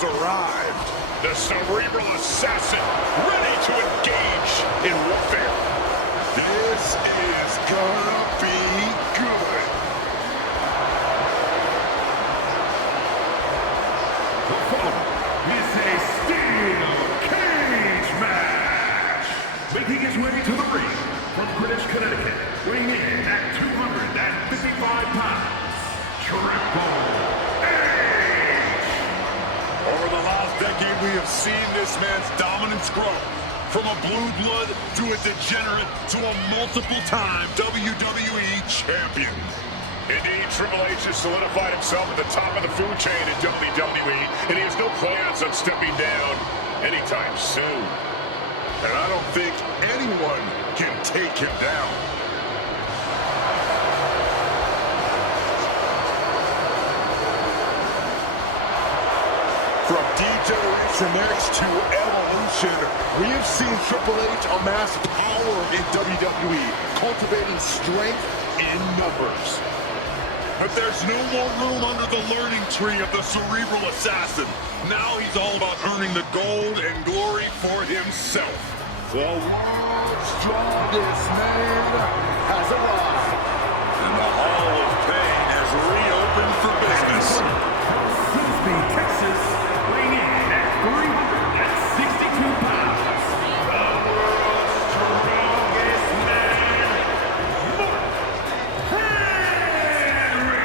has arrived. The cerebral assassin, ready to engage in warfare. This is gonna be good. The following is a steel cage match. Making his way to the ring from Greenwich, Connecticut, weighing in at 255 pounds, Triple H. Over the last decade, we have seen this man's dominance grow. From a blue blood to a degenerate to a multiple-time WWE champion. Indeed, Triple H has solidified himself at the top of the food chain in WWE, and he has no plans on stepping down anytime soon. And I don't think anyone can take him down. From Degeneration X to Evolution, we have seen Triple H amass power in WWE, cultivating strength in numbers. But there's no more room under the learning tree of the cerebral assassin. Now he's all about earning the gold and glory for himself. The world's strongest man has arrived. And the Hall of Pain has reopened for business. Texas, weighing in at 362 pounds, the world's strongest man, Henry!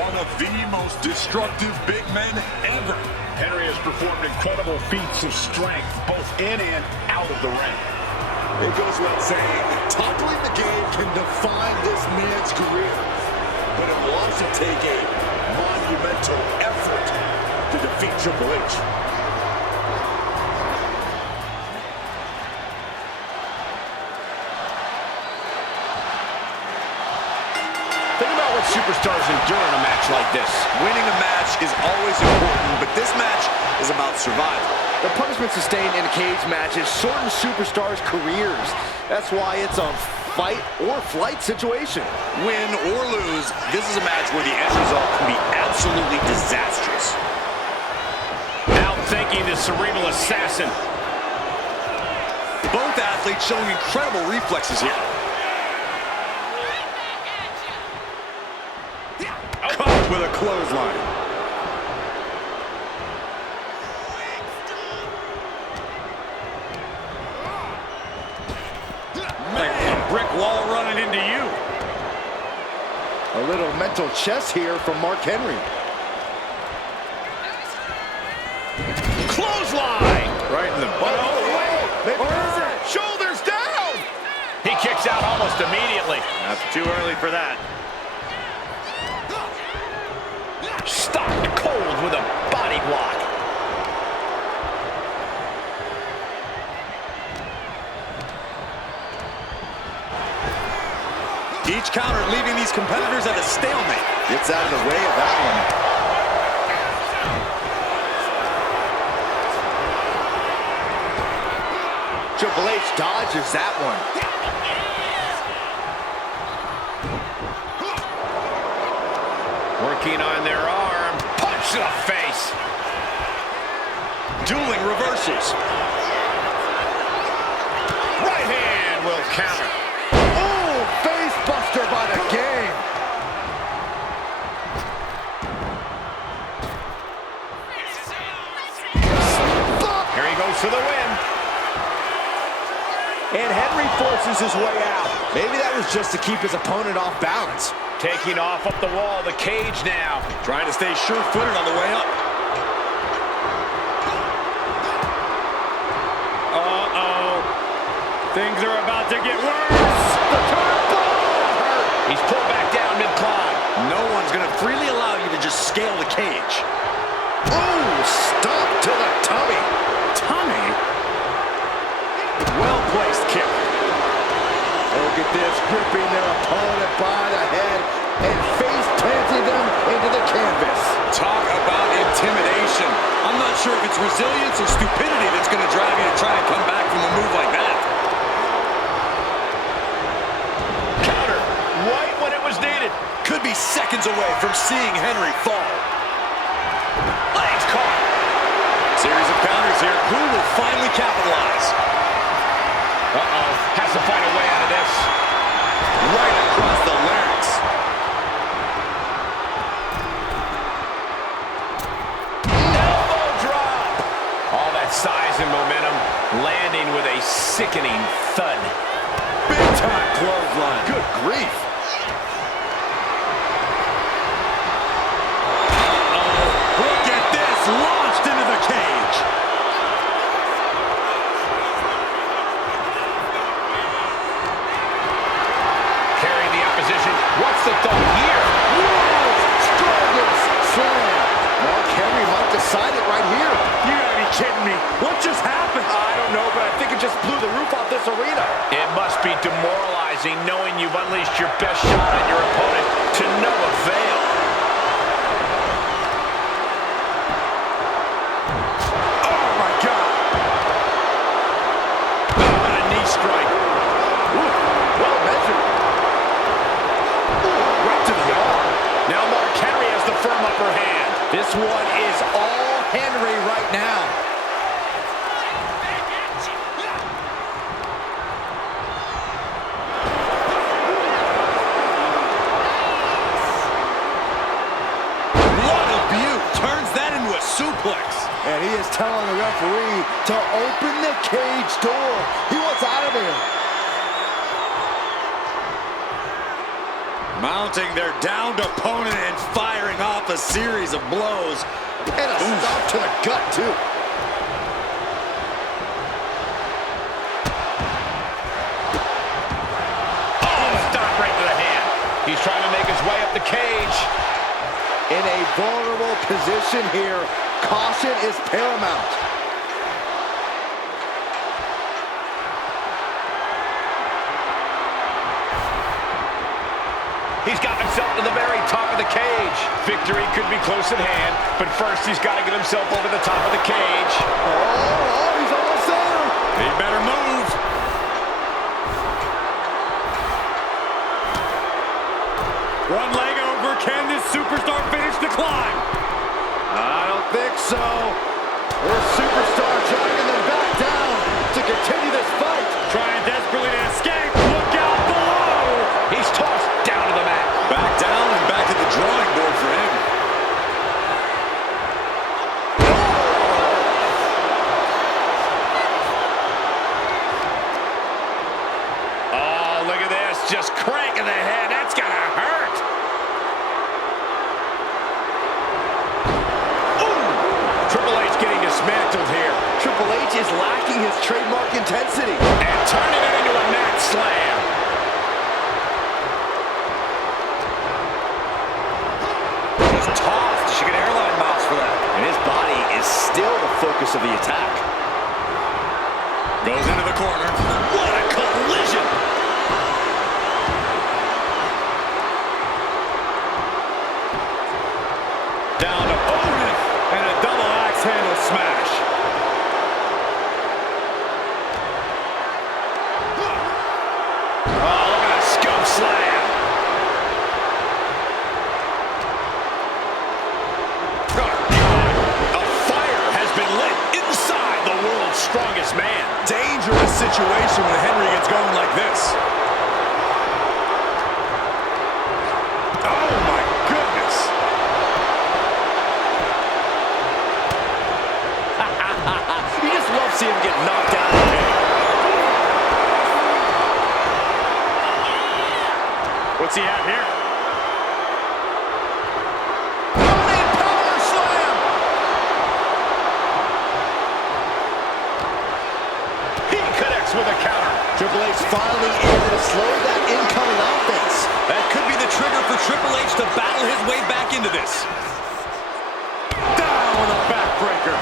One of the most destructive big men ever. Henry has performed incredible feats of strength, both in and out of the ring. It goes without saying, toppling the game can define this man's career. But it will also take a monumental effort to defeat Triple H. Think about what superstars endure in a match like this. Winning a match is always important, but this match is about survival. The punishment sustained in a cage matches shorten superstars' careers. That's why it's a fight or flight situation. Win or lose, this is a match where the end result can be absolutely disastrous. Outthinking the cerebral assassin. Both athletes showing incredible reflexes here. Caught with a clothesline. Brick wall running into you. A little mental chess here from Mark Henry. Clothesline! Right in the butt. Oh, wait! Maybe is it? Shoulders down! He kicks out almost immediately. Not too early for that. Stopped cold with a body block. Each counter leaving these competitors at a stalemate. Gets out of the way of that one. Triple H dodges that one. Working on their arm. Punch to the face. Dueling reversals. Right hand will counter. Face buster by the game. Here he goes for the win. And Henry forces his way out. Maybe that was just to keep his opponent off balance. Taking off up the wall, the cage now. Trying to stay sure-footed on the way up. Uh-oh. Things are about to get worse. The turnbuckle hurt. He's pulled back down mid-climb. No one's going to freely allow you to just scale the cage. Ooh, stop to the tummy. Tommy? Well-placed kick. Look at this, gripping their opponent by the head and face planting them into the canvas. Talk about intimidation. I'm not sure if it's resilience or stupidity that's going to drive you to try and come back from a move like that. Counter right when it was needed. Could be seconds away from seeing Henry fall. Legs caught. finally capitalize. Uh-oh. Has to find a way out of this. Right across the larynx. Elbow drop. All that size and momentum landing with a sickening thud. Big time clothesline. Good grief. Look at this, launched into the cage. Carrying the opposition. What's the thought here? Strongest slam. Mark Henry might decide it right here. You gotta be kidding me. What just happened? I don't know, but I think it just blew the roof off this arena. It must be demoralizing knowing you've unleashed your best shot on your opponent to no avail. Oh my God. Oh, what a knee strike. Ooh, well measured. Ooh, right to the arm. Now Mark Henry has the firm upper hand. This one is all Henry right now. What a view. Turns that into a suplex. And he is telling the referee to open the cage door. He wants out of here. Mounting their downed opponent and firing off a series of blows. And a stop to the gut, too. Oh, stop right to the hand. He's trying to make his way up the cage. In a vulnerable position here, caution is paramount. He's got himself to the very top of the cage. Victory could be close at hand, but first he's got to get himself over the top of the cage. Oh, he's almost there. He better move. One leg over. Can this superstar finish the climb? I don't think so. This superstar dragging them back down to continue this fight. Trying desperately to escape. Look out below. He's tossed down to the mat. Back down and back to the drawing board for him. Oh, look at this. Just cranking the head. That's going to hurt. Triple H getting dismantled here. Triple H is lacking his trademark intensity. And turning it into a mat slam. He's tossed. She get airline miles for that. And his body is still the focus of the attack. Goes into the corner. What a collision! Down to Owen. And a double axe handle smash. Oh, look at that scoop slam. Oh, God. A fire has been lit inside the world's strongest man. Dangerous situation when Henry gets going like this. Oh, my goodness. You just love seeing him get knocked out of the ring. What's he have here? Running power slam. He connects with a counter. Triple H finally able to slow that incoming offense. That could be the trigger for Triple H to battle his way back into this. Down with a backbreaker.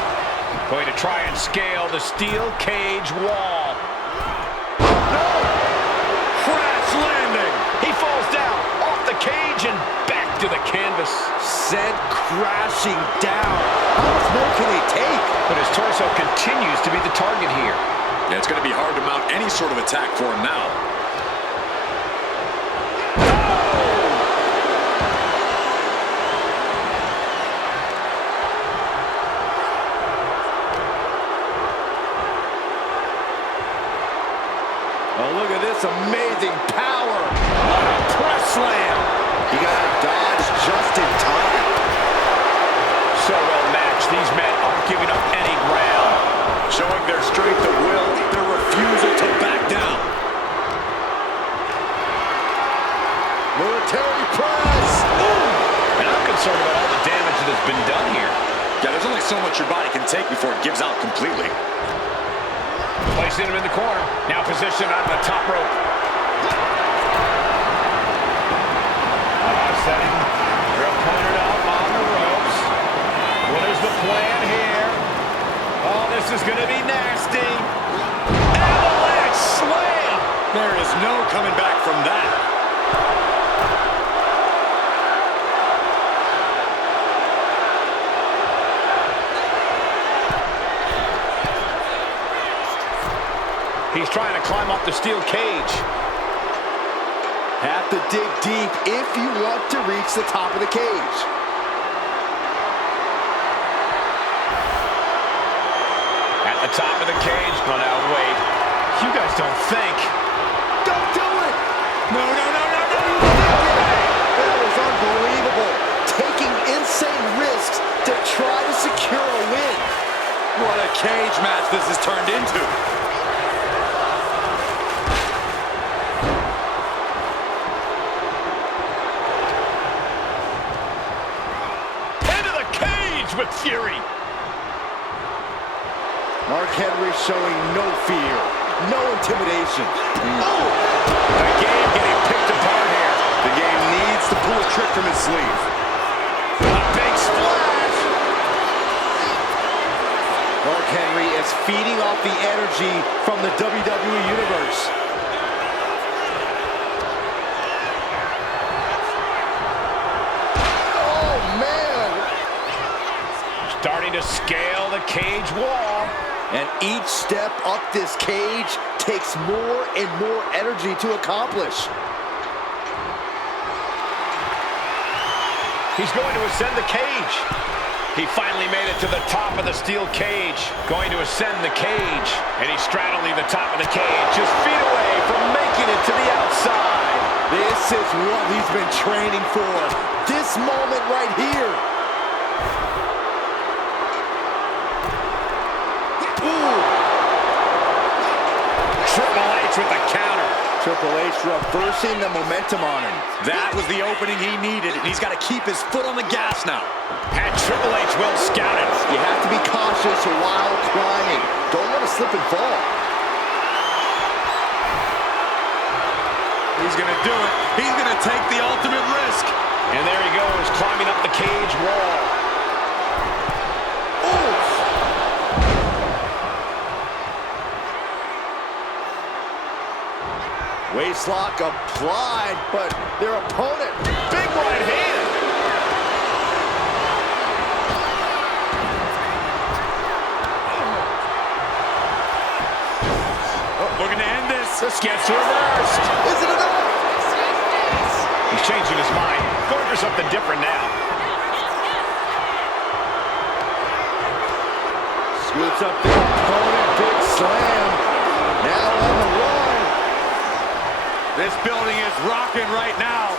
Going to try and scale the steel cage wall. Crash landing. He falls down off the cage and back to the canvas. Sent crashing down. How much more can he take? But his torso continues to be the target here. Yeah, it's going to be hard to mount any sort of attack for him now. Military press. And I'm concerned about all the damage that has been done here. Yeah, there's only so much your body can take before it gives out completely. Placing him in the corner. Now positioned on the top rope. Setting your opponent up on the ropes. What is the plan here? Oh, this is going to be nasty. Avalanche slam. There is no coming back from that. He's trying to climb up the steel cage. Have to dig deep if you want to reach the top of the cage. At the top of the cage. Oh, now wait. You guys don't think. Don't do it! No, no, no, no, no! That was unbelievable. Taking insane risks to try to secure a win. What a cage match this has turned into. With fury. Mark Henry showing no fear, no intimidation. Oh! The game getting picked apart here. The game needs to pull a trick from his sleeve. A big splash. Mark Henry is feeding off the energy from the WWE Universe. Starting to scale the cage wall. And each step up this cage takes more and more energy to accomplish. He's going to ascend the cage. He finally made it to the top of the steel cage. Going to ascend the cage. And he's straddling the top of the cage, just feet away from making it to the outside. This is what he's been training for. This moment right here. Triple H with the counter. Triple H reversing the momentum on him. That was the opening he needed, and he's got to keep his foot on the gas now. And Triple H will scout it. You have to be cautious while climbing. Don't let it slip and fall. He's going to do it. He's going to take the ultimate risk. And there he goes, climbing up the cage wall. Waistlock applied, but their opponent, big right hand. Oh, looking to end this. This gets reversed. Is it enough? He's changing his mind, going for something different now. Scoots up the opponent, big slam. Now on the run. This building is rocking right now.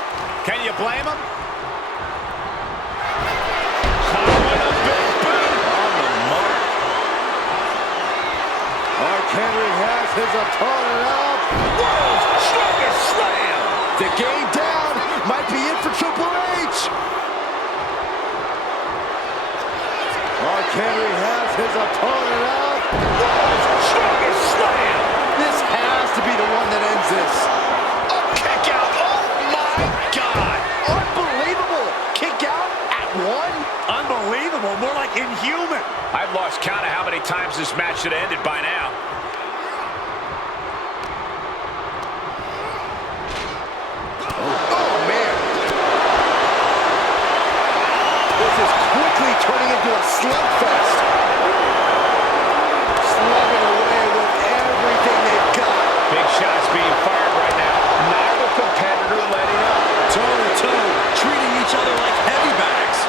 Can you blame him? With a big boot on the mark. Mark Henry has his opponent up. World's strongest slam. The game down. Might be it for Triple H. Mark Henry has his opponent up. World's strongest slam. This has to be the one that ends this. Unbelievable, more like inhuman. I've lost count of how many times this match should have ended by now. Oh, man. This is quickly turning into a slugfest. Slugging away with everything they've got. Big shots being fired right now. Neither competitor letting up. Toe-to-toe, treating each other like heavy bags.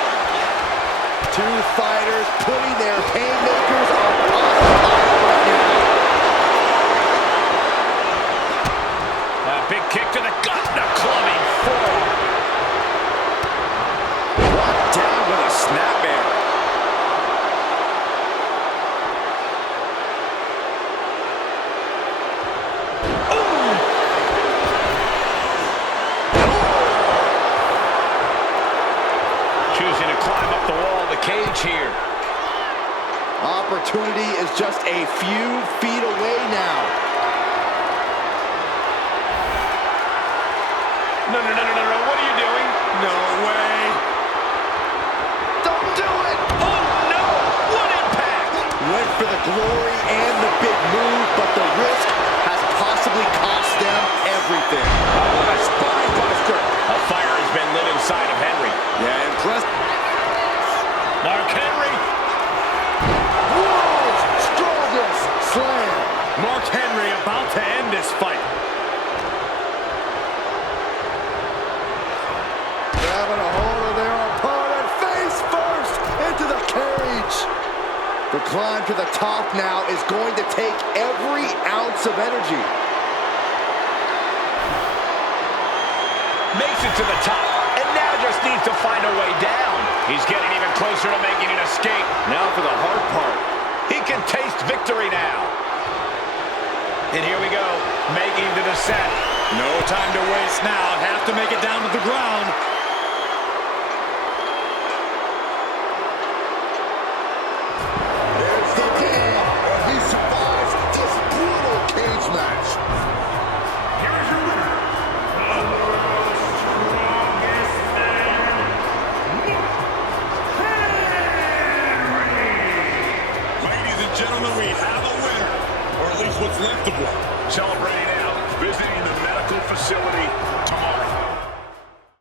Two fighters putting their haymakers on autopilot right now. A big kick to the gut and a clubbing forward. Brought down with a snapmare. choosing to climb up the wall of the cage here. Opportunity is just a few feet away now. No, what are you doing? No way. Don't do it! Oh, no! What impact! Went for the glory and the big move, but the risk has possibly cost them everything. What a spine buster. A fire has been lit inside of Henry. Yeah, impressive. Mark Henry. World's strongest slam. Mark Henry about to end this fight. Grabbing a hold of their opponent face first into the cage. The climb to the top now is going to take every ounce of energy. Makes it to the top, and now just needs to find a way down. He's getting even closer to making an escape. Now for the hard part. He can taste victory now. And here we go, making the descent. No time to waste now. Have to make it down to the ground. It's the game where he survives this brutal cage match. Here is your winner, the world's strongest man, Henry. Ladies and gentlemen, we have a winner, or at least what's left of one. Celebrating now, visiting the medical facility